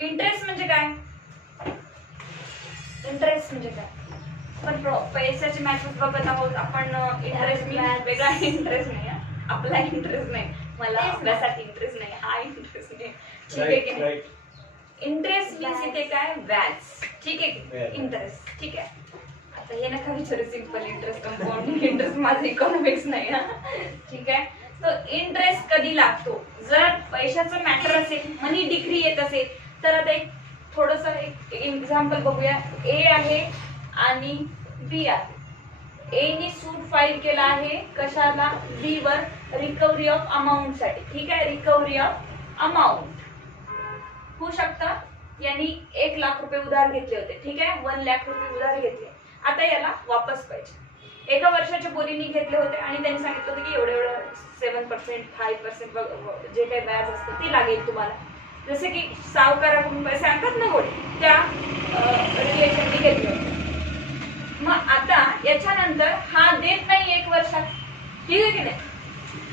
Interest म्हणजे काय? Interest म्हणजे काय? पण पैशाची मॅथ्स बघत आहोत आपण. इंटरेस्ट मीन्स वेगळा इंटरेस्ट नाही, आपला इंटरेस्ट नाही, मला अभ्यासात इंटरेस्ट नाही, हा इंटरेस्ट नाही, ठीक आहे की नाही? इंटरेस्ट मीन्स इथे काय? व्याज, ठीक आहे की? इंटरेस्ट, ठीक आहे. आता हे नका विचारू सिंपल इंटरेस्ट, कंपाऊंडिंग इंटरेस्ट, माझं इकॉनॉमिक्स नाही, ठीक आहे. तर इंटरेस्ट कधी लागतो? जर पैशाचं मॅटर असेल, मनी डिग्री येत असेल तर आता एक थोडस एक एक्झाम्पल बघूया. ए आहे आणि बी आहे. ए ने सूट फाईल केला आहे कशाला? बी वर, रिकव्हरी ऑफ अमाऊंट साठी, ठीक आहे. रिकव्हरी ऑफ अमाऊंट होऊ शकतं. यांनी 1 लाख रुपये उधार घेतले होते, ठीक आहे. 1 लाख रुपये उधार घेतले, आता याला वापस पाहिजे. एका वर्षाच्या बोलीने घेतले होते आणि त्यांनी सांगितलं होतं की एवढं एवढं 7%, 5% जे काही व्याज असतं ते लागेल तुम्हाला. जसे की सावकाराकडून पैसे आणतात ना गोडी, त्या रिलेशनने घेतले होते. मग आता याच्यानंतर हा देत नाही 1 वर्षात, ठीक आहे की नाही?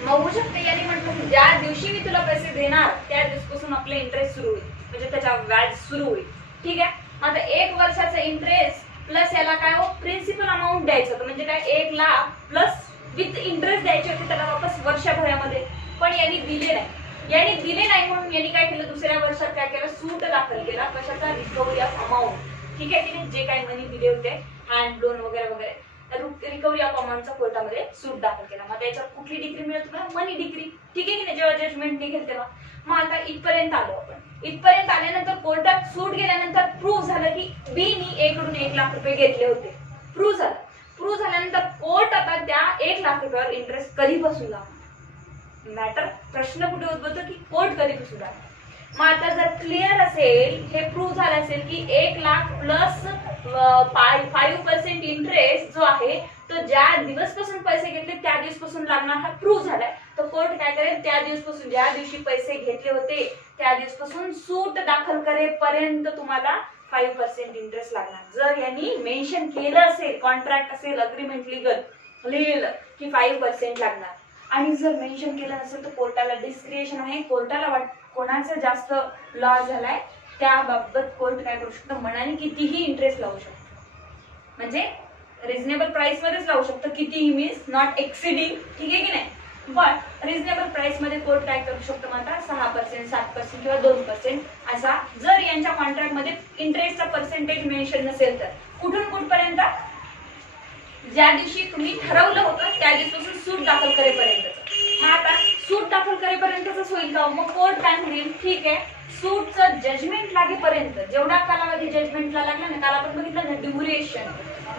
मग होऊ शकते यांनी म्हटलं ज्या दिवशी मी तुला पैसे देणार त्या दिवसापासून आपलं इंटरेस्ट सुरू होईल, म्हणजे त्याचा व्याज सुरू होईल, ठीक आहे. आता 1 वर्षाचा इंटरेस्ट प्लस याला काय हो? प्रिन्सिपल अमाऊंट द्यायचं होतं, म्हणजे काय? 1 लाख प्लस विथ इंटरेस्ट द्यायचे होते त्याला वापस वर्षभरामध्ये. पण यांनी दिले नाही. यांनी दिले नाही म्हणून यांनी काय केलं? दुसऱ्या वर्षात काय केलं? सूट दाखल केला. कशाचा? रिकव्हरी ऑफ अमाऊंट, ठीक आहे की नाही? जे काही मनी दिले होते, हँड लोन वगैरे वगैरे, रिकव्हरी ऑफ अमाऊंटचा कोर्टामध्ये सूट दाखल केला. मग त्याच्यावर कुठली डिग्री मिळत तुम्हाला? मनी डिग्री, ठीक आहे की नाही? जेव्हा जजमेंट निघेल तेव्हा. मग आता इथपर्यंत आलो आपण. इथपर्यंत आल्यानंतर कोर्टात सूट गेल्यानंतर प्रूव्ह झालं की बी नी ए कडून 1 लाख रुपये घेतले होते. प्रूव्ह झालं. प्रूव्ह झाल्यानंतर कोर्ट आता त्या 1 लाख रुपयावर इंटरेस्ट कधीपासून लावणार? मॅटर प्रश्न कुठे उद्भवतो की कोर्ट कधीपासून लावणार? मग आता जर क्लिअर असेल, हे प्रूव्ह झालं असेल की 1 लाख प्लस 5% इंटरेस्ट जो आहे तो ज्या दिवसपासून पैसे घेतले त्या दिवसपासून लागणार, हा प्रूव्ह झालाय. तर कोर्ट काय करेल? त्या दिवसपासून, ज्या दिवशी पैसे घेतले होते त्या दिवसपासून सूट दाखल करेपर्यंत तुम्हाला 5% इंटरेस्ट लागणार. जर यांनी मेन्शन केलं असेल, कॉन्ट्रॅक्ट असेल, अग्रीमेंट लिहिलं की 5% लागणार. आणि जर मेन्शन केलं नसेल तर कोर्टाला डिस्क्रिएशन आहे. कोर्टाला कोणाचा जास्त लॉस झालाय त्याबाबत कोर्ट काय करू शकतं? मनाने कितीही इंटरेस्ट लावू शकतो, म्हणजे रिझनेबल प्राइस मध्येच लावू शकतं. कितीही मीन्स नॉट एक्सिडिंग, ठीक आहे की नाही? बट रिझनेबल प्राइस मध्ये कोर्ट काय करू शकतो? मात्र 6%, 7% किंवा 2% असा, जर यांच्या कॉन्ट्रॅक्ट मध्ये इंटरेस्टचा पर्सेंटेज मेन्शन नसेल तर. कुठून कुठपर्यंत? ज्या दिवशी तुम्ही ठरवलं होतं त्या दिवसापासून सूट दाखल करेपर्यंत. मग आता सूट दाखल करेपर्यंतच होईल का? मग कोर्ट काय म्हणेल? ठीक आहे, सूटचं जजमेंट लागेपर्यंत, जेवढा कालावधी जजमेंटला लागला ना, काल आपण बघितलं ना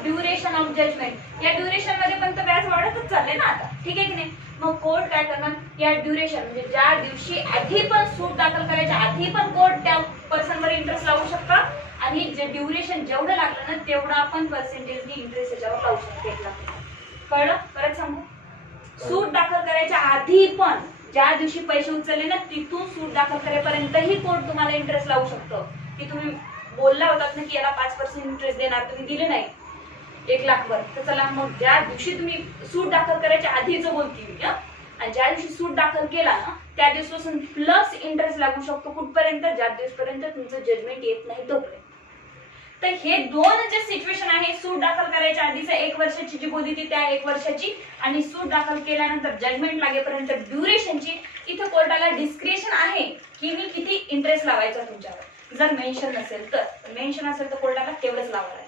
ड्युरेशन ऑफ जजमेंट, या ड्युरेशन मध्ये पण तर व्याज वाढतच चालले ना आता, ठीक आहे की नाही? मग कोर्ट काय करणार? या ड्युरेशन म्हणजे ज्या दिवशी आधी पण सूट दाखल करायच्या आधी पण कोर्ट त्या पर्सनवर इंटरेस्ट लावू शकतं आणि जे ड्युरेशन जेवढं लागलं ना तेवढं आपण पर्सेंटेजनी इंटरेस्ट याच्यावर लावू शकतो. कळलं? परत सांगू, सूट दाखल करायच्या आधी पण ज्या दिवशी पैसे उचलले ना तिथून सूट दाखल करेपर्यंतही कोर्ट तुम्हाला इंटरेस्ट लावू शकतो. की तुम्ही बोलला होतात ना की याला 5% इंटरेस्ट देणार, तुम्ही दिले नाही 1 लाख वर, तर चला मग ज्या दिवशी तुम्ही सूट दाखल करायच्या आधीच बोलती मी, आणि ज्या दिवशी सूट दाखल केला ना त्या दिवसापासून प्लस इंटरेस्ट लागू शकतो. कुठपर्यंत? ज्या दिवसपर्यंत तुमचं जजमेंट येत नाही तोपर्यंत. तर हे दोन जे सिच्युएशन आहे, सूट दाखल करायच्या आधीचा 1 वर्षाची जी बोली ती त्या 1 वर्षाची, आणि सूट दाखल केल्यानंतर जजमेंट लागेपर्यंत ड्युरेशनची, इथं कोर्टाला डिस्क्रिएशन आहे की मी किती इंटरेस्ट लावायचा तुमच्यावर. जर मेन्शन नसेल तर, मेन्शन असेल तर कोर्टाला तेवढंच लावावं लागेल.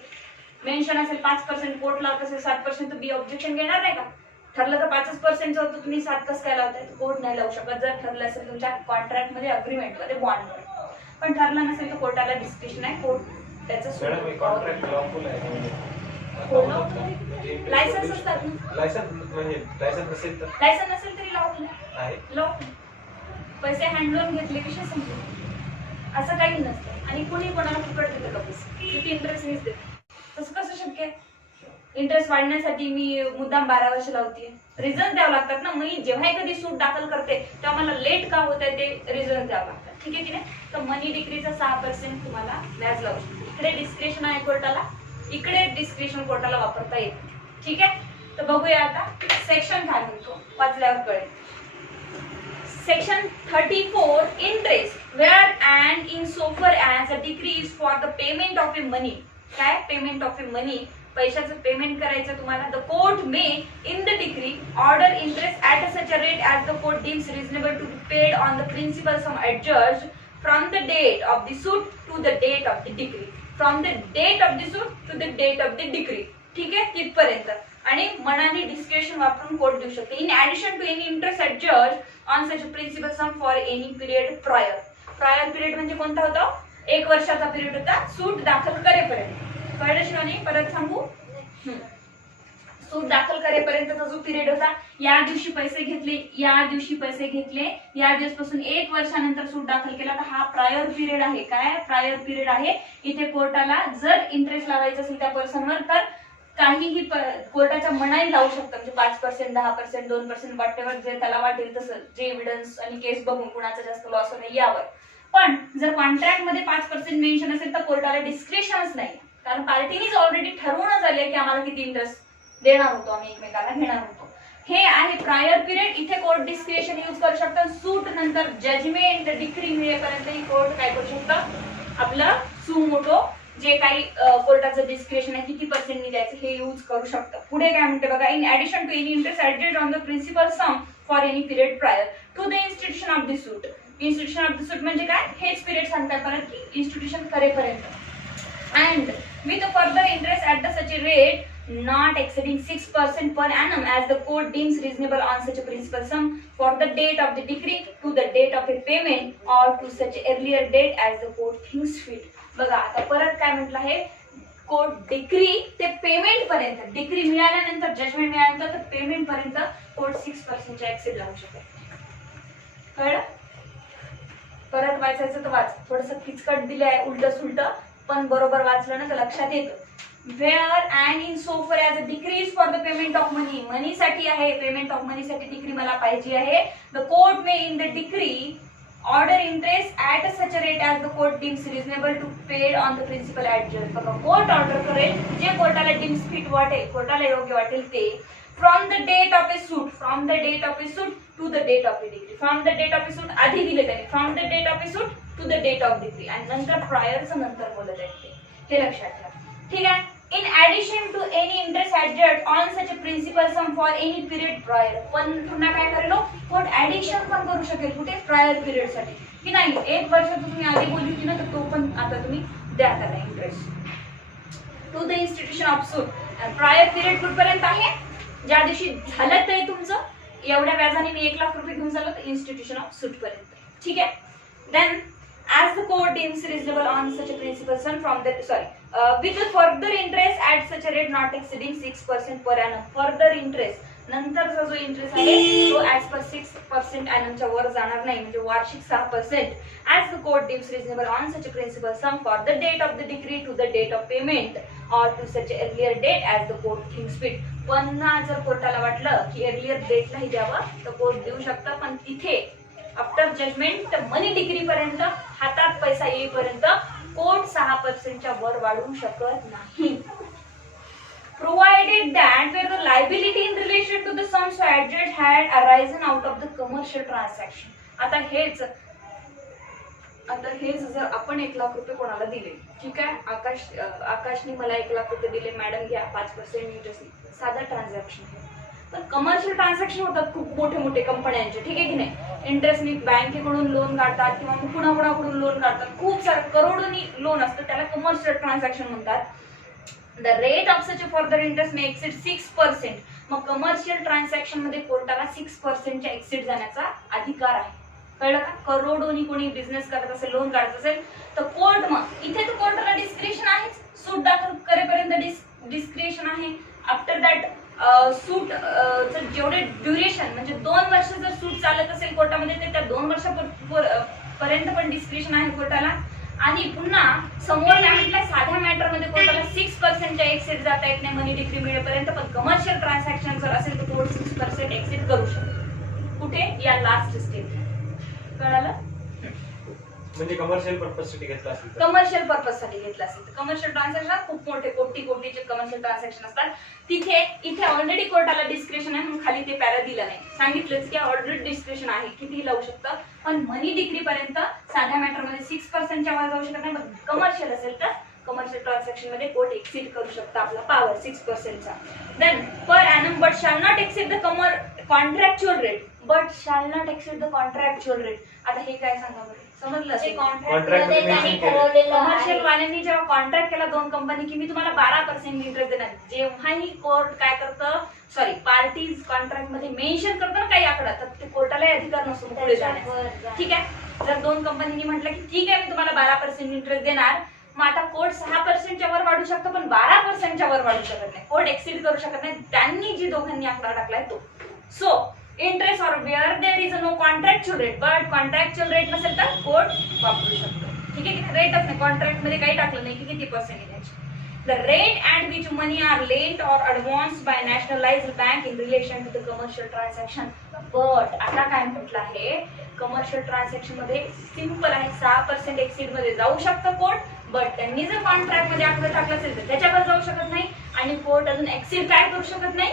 मेन्शन असेल 5% कोर्ट लावत असेल 7% तर बी ऑब्जेक्शन घेणार नाही का? ठरलं तर 5% होतं, तुम्ही 7 कसं काय लावताय? कोर्ट नाही लावू शकत. जर ठरलं असेल तुमच्या कॉन्ट्रॅक्ट मध्ये, अग्रीमेंट मध्ये, बॉन्ड मध्ये. पण ठरलं नसेल तर कोर्टाला डिस्क्रिप्शन आहे, कोर्ट त्याचं कॉन्ट्रॅक्ट लॉफुल आहे. लायसन्स असतात ना, लायसन्स नसेल तर, लायसन्स नसेल तरी लॉफुल आहे. लॉफुल. पैसे हँड लोन घेतले विषय संपला, असं काही नसतं. आणि कुणी कोणाला फुकट देतं का पैसे? किती इंटरेस्ट मीच देते, तसं कसं शक्य आहे? इंटरेस्ट वाढण्यासाठी मी मुद्दाम 12 वर्ष लावते, रिझन द्यावं लागतात ना. मी जेव्हा एखादी सूट दाखल करते तेव्हा मला लेट का होत आहे ते रिझन द्यावं लागतात, ठीक आहे की नाही? तर मनी डिक्रीचा 6% तुम्हाला व्याज लावू शकतो. इकडे डिस्क्रिप्शन आहे कोर्टाला, इकडे डिस्क्रिप्शन कोर्टाला वापरता येते, ठीक आहे? तर बघूया आता सेक्शन काय म्हणतो, वाचल्यावर कळेल. Section 34 interest where and in so far as the decree is for the payment of a money. काय पेमेंट ऑफ ए मनी, पैशाचं पेमेंट करायचं तुम्हाला. The court may in the decree order interest at such a rate as the court deems reasonable to be paid on the principal sum adjudged from the date of the suit to the date of the decree. From the date of the suit to the date of the decree. ठीक आहे, तिथपर्यंत. आणि मनाने description वापरून court देऊ शकते. In addition to any interest adjudged on such principal sum for any period prior. Prior period म्हणजे कोणता होता? 1 वर्षाचा पिरियड होता सूट दाखल करेपर्यंत. कळलं शिवानी? परत सांगू. सूट दाखल करेपर्यंतचा जो पिरियड होता, या दिवशी पैसे घेतले, या दिवशी पैसे घेतले, या दिवसपासून 1 वर्षानंतर सूट दाखल केला, तर हा प्रायर पिरियड आहे. काय प्रायर पिरियड आहे? इथे कोर्टाला जर इंटरेस्ट लावायचा असेल त्या पर्सनवर तर काहीही कोर्टाच्या मनाई लावू शकतं. म्हणजे 5%, 10%, 2%, वाटेवर जे त्याला वाटेल तसं, जे एव्हिडन्स आणि केस बघून कुणाचा जास्त लॉस होणे यावर. पण जर कॉन्ट्रॅक्ट मध्ये 5% मेन्शन असेल तर कोर्टाला डिस्क्रिप्शनच नाही. कारण पार्टीनीच ऑलरेडी ठरवूनच आले की आम्हाला किती इंटरेस्ट देणार होतो, आम्ही एकमेकाला घेणार होतो. हे आहे प्रायर पिरियड. इथे कोर्ट डिस्क्रिप्शन यूज करू शकतात. सूट नंतर जजमेंट डिक्री मिळेपर्यंत ही कोर्ट काय करू शकतं? आपलं सुमोटो जे काही कोर्टाचं डिस्क्रिप्शन आहे किती पर्सेंटनी द्यायचं हे यूज करू शकतं. पुढे काय म्हणते बघा. In addition to any interest added on the principal sum for any period prior to the institution of the suit. Institution of the suit म्हणजे काय? हेच पिरियड सांगतात परत की इन्स्टिट्यूशन करेपर्यंत. and with a further interest at the such a rate not exceeding 6% per annum as the court deems reasonable on such a principal sum for the date of the decree to the date of a payment or to such earlier date as the court thinks fit. बघा आता परत काय म्हटलं आहे? Court decree ते payment पर्यंत, decree मिळाल्यानंतर judgement मिळाल्यानंतर तर पेमेंट पर्यंत कोर्ट 6% एक्सेड लावू शकते. कळलं? परत वाचायचं तर वाच. थोडंसं किचकट दिलंय उलट सुलट, पण बरोबर वाचलं ना तर लक्षात येतं. Where and in so far as a decree is for the payment of money. मनीसाठी आहे, पेमेंट ऑफ मनीसाठी डिक्री मला पाहिजे आहे. The court may in the decree order interest at such rate as the court deems reasonable to paid on the principal adjust. बघा court order करेल जे कोर्टाला डीम्स फिट वाटेल, कोर्टाला योग्य वाटेल ते. From the date of a suit, from the date of a suit to the date of a decree. From the date of a suit आधी दिले त्यांनी, from the date of a suit to the date of decree, आणि नंतर प्रायरचं नंतर बोलत आहेत ते लक्षात ठेवा. ठीक आहे. In addition to any interest adjust on such a principal sum for any period prior. पण पुन्हा काय करेल कोर्ट ऍडिशन पण करू शकेल. कुठे? प्रायर पिरियड साठी की नाही. 1 वर्षाचं तुम्ही आधी बोलली होती ना, तर तो पण आता तुम्ही द्या त्याला interest. To the institution of suit. Prior period कुठपर्यंत आहे? ज्या दिवशी झालं ते तुमचं एवढ्या व्याजाने मी 1 लाख रुपये घेऊन झालं तर इन्स्टिट्यूशन ऑफ सूट पर्यंत. ठीक आहे. Then as the court deems reasonable on such a principal sum from the with the further interest at such a rate not exceeding 6% per annum. further interest नंतरचा जो इंटरेस्ट आहे तो as per 6% annumच्या वर जाणार नाही, म्हणजे वार्षिक 6%. as the court deems reasonable on such a principal sum for the date of the decree to the date of payment or to such a earlier date as the court thinks fit. पुन्हा जर कोर्टाला वाटलं की earlier date लाही द्यावं तर court देऊ शकतं, पण तिथे आफ्टर जजमेंट मनी डिग्री पर्यंत हातात पैसा येईपर्यंत कोर्ट 6%च्या वर वाढवू शकत नाही. Provided that where the liability in relation to the sums adjust had arisen out of the commercial transaction. आता हेच जर आपण 1 लाख रुपये कोणाला दिले, ठीक आहे, आकाशने मला 1 लाख रुपये दिले, मॅडम घ्या 5% इंटरेस्ट, साधा ट्रान्झॅक्शन आहे. पण कमर्शियल ट्रान्झॅक्शन होतात खूप मोठे मोठे कंपन्यांचे, ठीक आहे की नाही. इंटरेस्टनी बँकेकडून लोन काढतात किंवा कुणाकुणाकडून लोन काढतात, खूप सारे करोडोनी लोन असतं, त्याला कमर्शियल ट्रान्झॅक्शन म्हणतात. The rate of such further interest may exceed 6%. मग कमर्शियल ट्रान्झॅक्शन मध्ये कोर्टाला 6%च्या एक्सिड जाण्याचा अधिकार आहे. कळलं का? करोडोनी कोणी बिझनेस करत असेल, लोन काढत असेल तर कोर्ट, मग इथे तर कोर्टाला डिस्क्रिप्शन आहेच. सूट दाखल करेपर्यंत डिस्क्रिप्शन आहे. आफ्टर दॅट सूट जेवढे ड्युरेशन म्हणजे 2 वर्ष जर सूट चालत असेल कोर्टामध्ये तर त्या 2 वर्षापर्यंत पण डिस्क्रिप्शन आहे कोर्टाला. आणि पुन्हा समोर काय म्हटलं, साध्या मॅटर मध्ये कोर्टाला 6%च्या एक्सिड जाता येत नाही मनी डिग्री मिळेपर्यंत, पण कमर्शियल ट्रान्झॅक्शन जर असेल तर कोर्ट 6% एक्सिड करू शकतो. कुठे? या लास्ट स्टेज. कळालं? म्हणजे कमर्शियल पर्पज साठी घेतला असेल तर कमर्शियल पर्पज साठी घेतला असेल तर कमर्शियल ट्रान्झॅक्शन खूप मोठे कोटीचे कमर्शियल ट्रान्झॅक्शन असतात. इथे ऑलरेडी कोर्टाला डिस्क्रिप्शन आहे म्हणून खाली ते पॅरा दिलं नाही, सांगितलंच की ऑलरेडी डिस्क्रिप्शन आहे किती लावू शकतं, पण मनी डिग्री पर्यंत साध्या मॅटर मध्ये 6%च्या वर जाऊ शकत नाही. पण कमर्शियल असेल तर कमर्शियल ट्रान्झॅक्शन मध्ये कोर्ट एक्सीड करू शकतो आपला पॉवर 6%चा. Then per annum but shall not exceed the contractual rate, but shall not exceed the contractual rate. आता हे काय सांगा बरं, समजलं असेल? कमर्शियल वाल्यांनी जेव्हा कॉन्ट्रॅक्ट केला दोन कंपनी की मी तुम्हाला 12% इंटरेस्ट देणार, जेव्हाही कोर्ट काय करतं, सॉरी पार्टीज कॉन्ट्रॅक्ट मध्ये मेन्शन करतं ना काही आकडा, तर ते कोर्टालाही अधिकार नसतो पुढे जाण्याचा. ठीक आहे, जर दोन कंपनीनी म्हटलं की ठीक आहे मी तुम्हाला 12% इंटरेस्ट देणार, मग आता कोर्ट 6%च्या वर वाढू शकतो पण 12%च्या वर वाढू शकत नाही, कोर्ट एक्सीड करू शकत नाही त्यांनी जी दोघांनी आकडा टाकलाय तो. So interest or where there is no contractual rate, but contractual rate नसेल तर कोर्ट वापरू शकतो. ठीक आहे, रेटच नाही, कॉन्ट्रॅक्ट मध्ये काही टाकलं नाही की किती पर्सेंट आहे त्याची. The rate at which money are lent or advance by nationalised bank in relation to the commercial transaction. But आता काय म्हटलं आहे, कमर्शियल ट्रान्झॅक्शन मध्ये सिंपल आहे, 6% एक्सीड मध्ये जाऊ शकतं कोर्ट, बट त्यांनी जर कॉन्ट्रॅक्ट मध्ये आकडा टाकला असेल तर त्याच्यावर जाऊ शकत नाही. आणि कोर्ट अजून एक्सीड काय करू शकत नाही,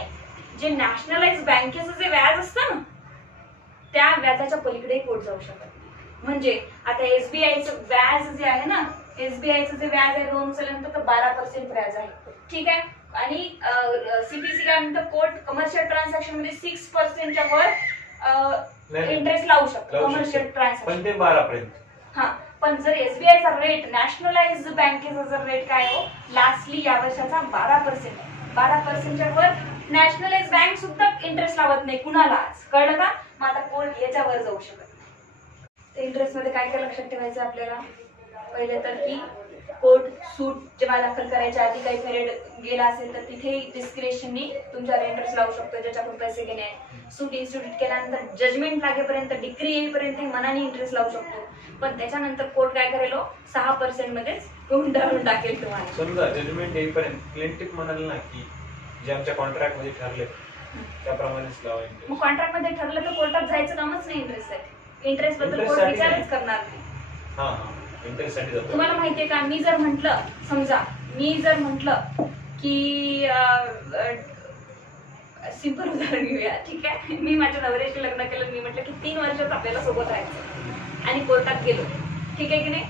जे नॅशनलाइज बँकेचं जे व्याज असतं ना त्या व्याजाच्या पलीकडे कोर्ट जाऊ शकत नाही. म्हणजे आता एसबीआयचं व्याज जे आहे ना, एसबीआयचं जे व्याज आहे लोन चालल्यानंतर तर 12% व्याज आहे. ठीक आहे, आणि सीपीसी काय म्हणतं, कोर्ट कमर्शियल ट्रान्झॅक्शन मध्ये 6%च्या वर इंटरेस्ट लावू शकतो कमर्शियल ट्रान्झॅक्शन, पण ते 12 पर्यंत. हा, पण जर एसबीआयचा रेट नॅशनलाइज्ड बँकेचा जर रेट काय हो लास्टली या वर्षाचा 12% आहे. 12%च्या वर नॅशनलाइज बँक सुद्धा इंटरेस्ट लावत नाही कुणालाच, कळलं का? मग आता कोर्ट याच्यावर जाऊ शकत नाही. इंटरेस्ट मध्ये काय काय लक्षात ठेवायचं आपल्याला, पहिले तर की कोर्ट सूट जेव्हा दाखल करायच्या आधी काही पिरियड गेला असेल तर तिथे डिस्क्रिशननी तुमच्यावर इंटरेस्ट लावू शकतो ज्याच्याकडून पैसे घेणे आहे. सूट इन्स्टिट्यूट केल्यानंतर जजमेंट लागेपर्यंत, डिग्री येईपर्यंत मनाने इंटरेस्ट लावू शकतो, पण त्याच्यानंतर कोर्ट काय करेल 6% मध्येच गुंडाळून टाकेल तुम्हाला. समजा जजमेंट येईपर्यंत प्लेंटिफ म्हणाल ना की जे आमच्या कॉन्ट्रॅक्ट मध्ये ठरले त्याप्रमाणेच लावायचे. मग कॉन्ट्रॅक्ट मध्ये ठरलं तर कोर्टात जायचं कामच नाही इंटरेस्ट साठी, इंटरेस्ट बद्दल कोर्ट विचारच करणार नाही. हा, इंटरेस्ट साठी जातो. तुम्हाला माहितीये का, मी जर म्हंटल की सिंपल उदाहरण घेऊया. ठीक आहे, मी माझ्या नवऱ्याशी लग्न केलं, मी म्हटलं की 3 वर्षात आपल्याला सोबत राहायचं आणि कोर्टात गेलो. ठीक आहे की नाही,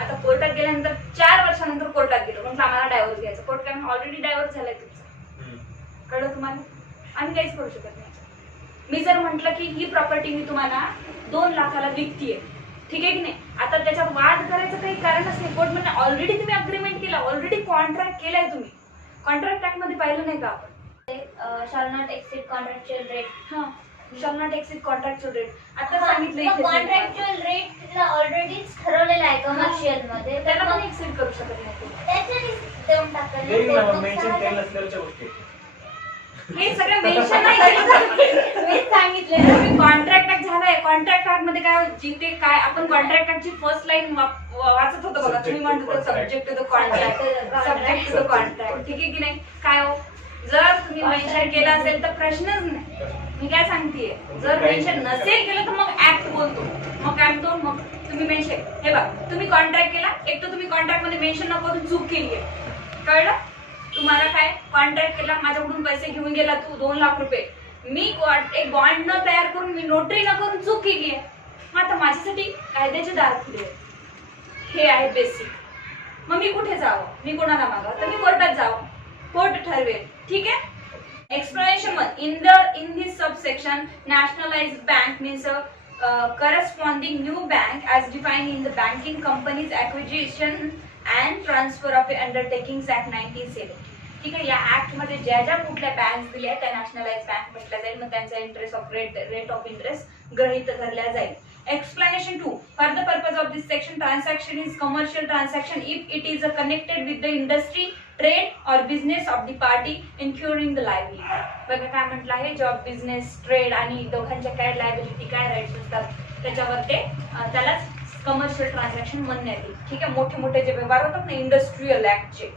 आता कोर्टात गेल्यानंतर 4 वर्षानंतर कोर्टात गेलो, म्हटलं आम्हाला डायव्होर्स घ्यायचा. कोर्ट काय ऑलरेडी डायव्होर्स झालाय तुमचा, कळलं तुम्हाला, आम्ही काहीच करू शकत नाही. मी जर म्हटलं की ही प्रॉपर्टी मी तुम्हाला 2 लाखाला विकतीये, ठीक आहे की नाही, आता त्याच्यात वाद करायचं काही कारणच नाही. कोर्ट म्हणजे ऑलरेडी तुम्ही अग्रीमेंट केला, ऑलरेडी कॉन्ट्रॅक्ट केलाय तुम्ही, कॉन्ट्रॅक्ट ऍक्ट मध्ये पाहिलं नाही का आपण, shall not exceed contractual rate. हा, shall not exceed contractual rate. आता सांगितलं इथे कॉन्ट्रॅक्च्युअल रेट ऑलरेडी ठरवलेला आहे कमर्शियल मध्ये, त्याला पण एक्सीड करू शकत नाही कोर्ट. त्याच्याने देऊन टाकलं. मेन्शन केलं असल्याच्या गोष्टी. हे सगळं मेन्शन नाही केलं, मी सांगितले कॉन्ट्रॅक्ट ऍक्ट झालाय. कॉन्ट्रॅक्ट ऍक्ट मध्ये काय जिथे काय आपण कॉन्ट्रॅक्ट ऍक्टची फर्स्ट लाईन वाचत होतो बघा, तुम्ही म्हणत होता subject to the contract, subject to the contract. ठीक आहे की नाही, काय हो जर तुम्ही मेन्शन केलं असेल तर प्रश्नच नाही. मी काय सांगतेय, जर मेन्शन नसेल केलं तर मग ऍक्ट बोलतो, मग काय म्हणतो, मग तुम्ही मेन्शन, हे बघा तुम्ही कॉन्ट्रॅक्ट केला, एक तर तुम्ही कॉन्ट्रॅक्ट मध्ये मेन्शन न करून चूक केली आहे, कळलं तुम्हाला, काय कॉन्ट्रॅक्ट केला, माझ्याकडून पैसे घेऊन गेला तू 2 लाख रुपये, मी एक बॉन्ड न तयार करून, मी नोटरी न करून चूक केली आहे, मग आता माझ्यासाठी कायद्याचे दार खुले आहेत. हे आहे बेसिक. मग मी कुठे जावं, मी कोणाला मागावं, तर मी कोर्टात जावं, कोर्ट ठरवेल. ठीक आहे. Explanation 1. In this subsection, nationalized bank means a corresponding new bank as defined in the Banking Companies Acquisition and Transfer of Undertakings Act 1970. ठीक आहे, या ऍक्ट मध्ये ज्या ज्या कुठल्या बँक दिल्या त्या नॅशनलाइज बँक म्हटल्या जाईल, मग त्यांचा interest of rate of interest गृहीत धरल्या जाईल. Explanation 2. For the purpose of this section, transaction is commercial transaction if it is connected with the industry, trade or business of the party incurring the liability. बघा काय म्हटलं आहे, job, business, trade आणि दोघांच्या काय लायबिलिटी, काय rights असतात त्याच्यावर ते त्याला कमर्शियल ट्रान्झॅक्शन म्हणण्यात येईल. ठीक आहे, मोठे मोठे जे व्यवहार होतात ना industrial ऍक्टचे,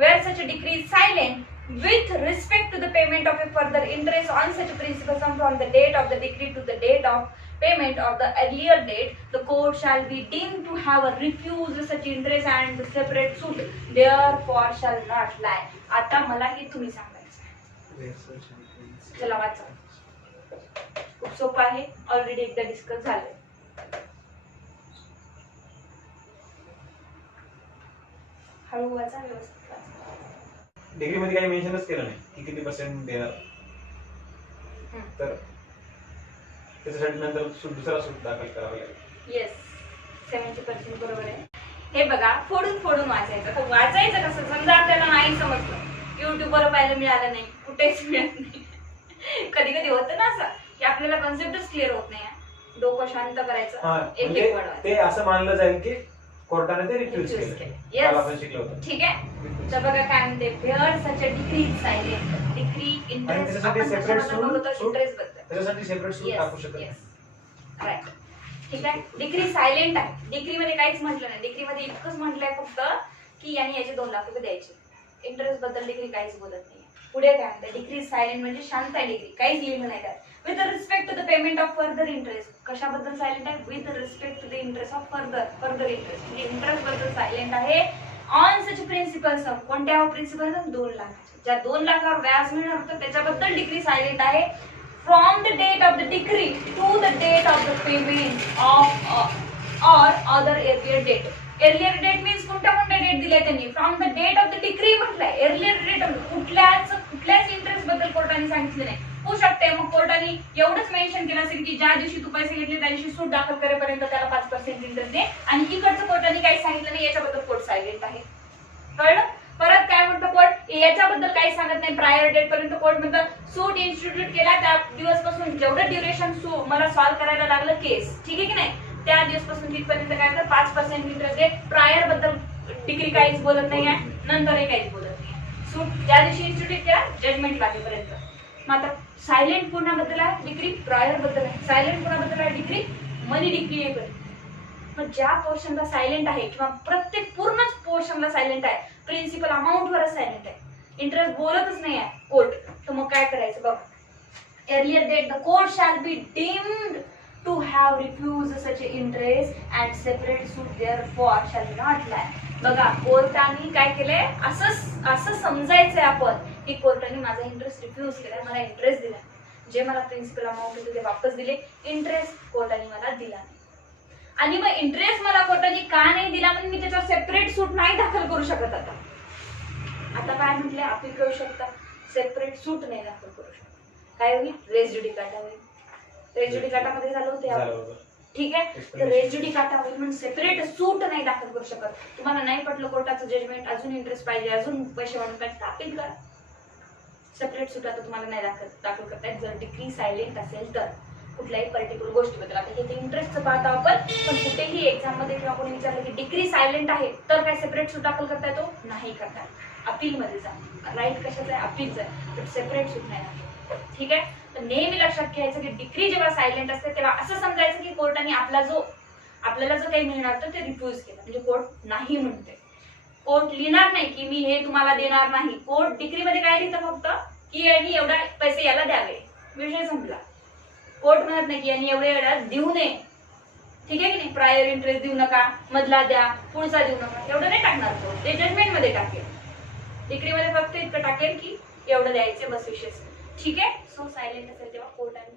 where such a decree is silent with respect to the payment of a further interest on such a principal sum from the date of the decree to the date of payment or the earlier date, the court shall be deemed to have refused such interest and the separate suit therefore shall not lie. आता मला हे तुम्ही सांगायचं. चला वाचा. खूप सोपं आहे, ऑलरेडी एकदा डिस्कस झालंय. हळू वाचा, व्यवस्थित वाचा. डिग्री मध्ये काही मेन्शनच केलं नाही की किती % देणार, तर त्याच्यासाठी नंतर दुसरा सूट दाखल करावा लागेल. येस, 70% बरोबर आहे. हे बघा, फोडून फोडून वाचायचं. तर वाचायचं कसं, समजा आपल्याला नाही समजलं, युट्यूबवर पाहायला मिळालं नाही, कुठेच मिळत नाही, कधी कधी होतं ना असं की आपल्याला कॉन्सेप्टच क्लिअर होत नाही, डोकं शांत करायचं, एक एक म्हणजे ते असं मानलं जाईल की कोर्टाने ते रिफ्यूज केलं. Yes. आपण शिकलो होतो. ठीक आहे. तर बघा काय म्हणते, fair such a degree silent degree interest. त्याच्यासाठी separate सूट इंटरेस्ट बद्दल त्याच्यासाठी सेपरेट सूट टाकू शकत नाही. राईट. ठीक आहे. डिग्री सायलेंट आहे. डिग्री मध्ये काहीच म्हटलं नाही. डिग्री मध्ये इतकंच म्हटलंय फक्त की यांनी याचे 2 लाख रुपये द्यायचे. इंटरेस्ट बद्दल डिग्री काहीच बोलत नाही. पुढे काय म्हणते, डिग्री सायलेंट म्हणजे शांत आहे डिग्री, काहीच लिहिलं नाही त्यात. With respect to the payment of further interest. कशाबद्दल सायलेंट आहे? With respect to the interest of further interest, म्हणजे इंटरेस्ट बद्दल सायलेंट आहे. ऑन सच प्रिन्सिपल्स ऑफ, कोणत्या प्रिन्सिपल्स? 2 लाख. ज्या 2 लाखावर व्याज मिळणार होतं त्याच्याबद्दल डिग्री सायलेंट आहे. From the date of the decree to the date of the payment of or other earlier date. Earlier date means कोणत्या डेट दिलाय त्यांनी? From the date of the decree म्हटलंय. एर्लियर डेट कुठल्याच interest बद्दल कोर्टाने सांगितलं नाही. होऊ शकते मग कोर्टाने एवढंच मेन्शन केलं असेल की ज्या दिवशी तू पैसे घेतले त्या दिवशी सूट दाखल करेपर्यंत त्याला 5% इंटरेस्ट दे, आणि इकडचं कोर्टाने काही सांगितलं नाही, याच्याबद्दल कोर्ट सायलेंट आहे. कळलं? परत काय म्हणतं कोर्ट, याच्याबद्दल काही सांगत नाही. प्रायर डेट पर्यंत कोर्ट म्हणतं सूट इन्स्टिट्यूट केला त्या दिवसपासून जेवढं ड्युरेशन मला सॉल्व्ह करायला लागलं केस, ठीक आहे की नाही, त्या दिवसपासून तिथपर्यंत काय म्हणतं 5% इंटरेस्ट दे. प्रायर बद्दल डिग्री काहीच बोलत नाहीये, नंतरही काहीच बोलत नाहीये. सूट ज्या दिवशी इन्स्टिट्यूट केला जजमेंट लागेपर्यंत. मात्र सायलेंट कोणाबद्दल आहे? डिग्री प्रायर बद्दल आहे. सायलेंट कोणाबद्दल आहे? Decree money declarable. मग ज्या पोर्शनला सायलेंट आहे किंवा प्रत्येक पूर्णच पोर्शनला सायलेंट आहे, प्रिन्सिपल अमाऊंट वरच सायलेंट आहे, इंटरेस्ट बोलतच नाही आहे कोर्ट, तर मग काय करायचं बघ. Earlier date the court shall be deemed to have refuse such interest and separate suit therefor shall not lie. बघा, कोर्टाने काय केलंय, असं समजायचंय आपण की कोर्टाने माझा इंटरेस्ट रिफ्यूज केला, मला इंटरेस्ट दिला, जे मला प्रिन्सिपल अमाऊंट होते ते वापस दिले, इंटरेस्ट कोर्टाने मला दिला नाही. आणि मग इंटरेस्ट मला कोर्टाने का नाही दिला म्हणून मी त्याच्यावर सेपरेट सूट नाही दाखल करू शकत. आता काय म्हटले, अपील करू शकता, सेपरेट सूट नाही दाखल करू शकत. काय होईल? रेस जुडिकाटा होईल. रेस जुडिकाटामध्ये झालं होतं, ठीक आहे. तर रेस जुडिकाटा होईल म्हणून सेपरेट सूट नाही दाखल करू शकत. तुम्हाला नाही पटलं कोर्टाचं जजमेंट, अजून इंटरेस्ट पाहिजे, अजून पैसे वाढून पाहिजे, अपील करा. सेपरेट सूट आता तुम्हाला नाही दाखल करता येत जर डिग्री सायलेंट असेल तर, कुठल्याही पर्टिक्युलर गोष्टीबद्दल. आता हे इंटरेस्टचं पाहतो आपण, पण कुठेही एक्झाम मध्ये किंवा कोणी विचारलं की डिग्री सायलेंट आहे तर काय सेपरेट सूट दाखल करता येतो? नाही करता. अपील मध्ये जा. राईट कशाचं आहे? अपीलचं आहे, पण सेपरेट सूट नाही दाखल. ठीक आहे. तर नेहमी लक्षात घ्यायचं की डिग्री जेव्हा सायलेंट असते तेव्हा असं समजायचं की कोर्टाने आपल्याला जो काही मिळणार होतं ते रिफ्यूज केलं, म्हणजे कोर्ट नाही म्हणते. कोर्ट लिहिणार नाही की मी हे तुम्हाला देणार नाही. कोर्ट डिग्री मध्ये काय लिहितं फक्त की यांनी एवढा पैसे याला द्यावे, विषय संपला. कोर्ट म्हणत नाही की यांनी एवढे देऊ नये, ठीक आहे की नाही, प्रायर इंटरेस्ट देऊ नका, मधला द्या, पुढचा देऊ नका, एवढं नाही टाकणार कोर्ट. ते जजमेंट मध्ये टाकेल. डिग्री मध्ये फक्त इतकं टाकेल की एवढं द्यायचं, बस विषय. ठीक आहे. सो सायलेंट असेल तेव्हा कोर्टाने